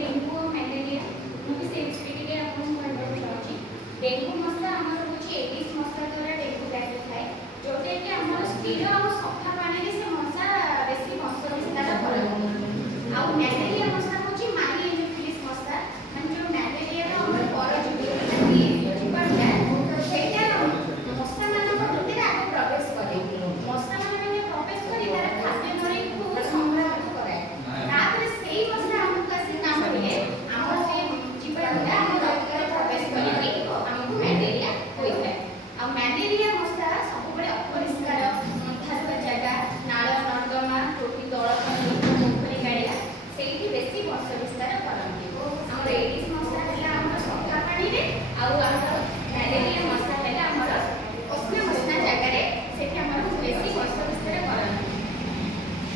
Dengue और malaria मुझे से विषय टिके आपन कहबा चाहूची। डेंगू मशा हमर होची एडिस मशा द्वारा डेंगू व्यापी थाए जोटे कि हमर स्थिर और सफा पानी रे से मशा बेसी वंश विस्तार करन। आ मैलेरिया मशा होची माली एनोफिलिस मशा मन जो मैलेरिया रो हमर परजीवी होती जीवन है सेटा मशा मान प्रति आगे प्रवेश करे। मशा मान प्रवेश करी तार खाद्य नली को संग्रहित करे। तापर सेही मशा हमको आसी काम करे हमर से जीवन है हमर रक्त प्रवेश करी हमको मैलेरिया होई है। आ मैलेरिया मशा सब बड़े अपरिष्कार धारुआ जगह नाଳ नर्दमा टोटी दଳ पोखरी गाड़िया सेठी बेसी वंश विस्तार करନ୍ତି। हमर एडिस मशा हैला हमर सफा पानी रे आ हमर मैलेरिया मशा हैला हमर उष्ण उष्ण जगह रे सेठी हमर बेसी वंश विस्तार करନ୍ତି।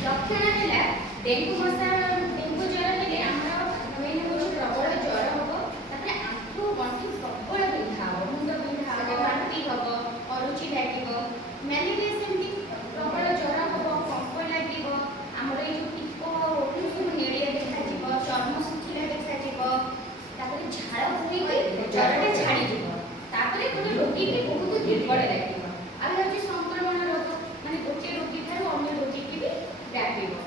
लक्षण हैला डेंगू मशा डेंगू ज्वर हेले हमर मेन होची प्रबल ज्वर हबो तापर आंखु गंठी प्रबल बिंधा हो मुंड बिंधा हो बांती हबो अरुचि लागिबो। मैलेरिया सेमती प्रबल ज्वर हबो कंप लागिबो हमर ए जो टिको ओठी सब नेड़िया देखा जिवो चर्म सुखिला देखा जिवो तापर झाळ होई ज्वरटा छाड़ी जिवो तापर कोन रोगी के बहुत दुर्बल लागिबो। आ होची संक्रमण रोग माने गोटे रोगी थारु अन्य रोगी की भी व्यापिबो।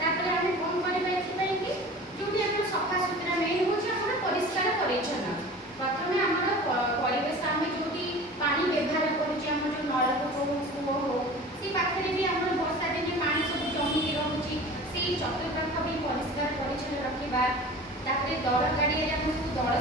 तापर हम कोन करबा एथि कि जो भी हम सफा सुतरा मेन होची हम परिष्कार परिच्छन्न प्रथमे हमर परिवेश हम जोटी पानी व्यवहार करूची हम जो नलकूप हो सी पाखरे भी हमर वर्षा दिन पानी सब जमी के रहूची सी चतुर्पाख भी परिष्कार परिच्छन्न रखिबा। तापर दड़ गाड़ी हम दड़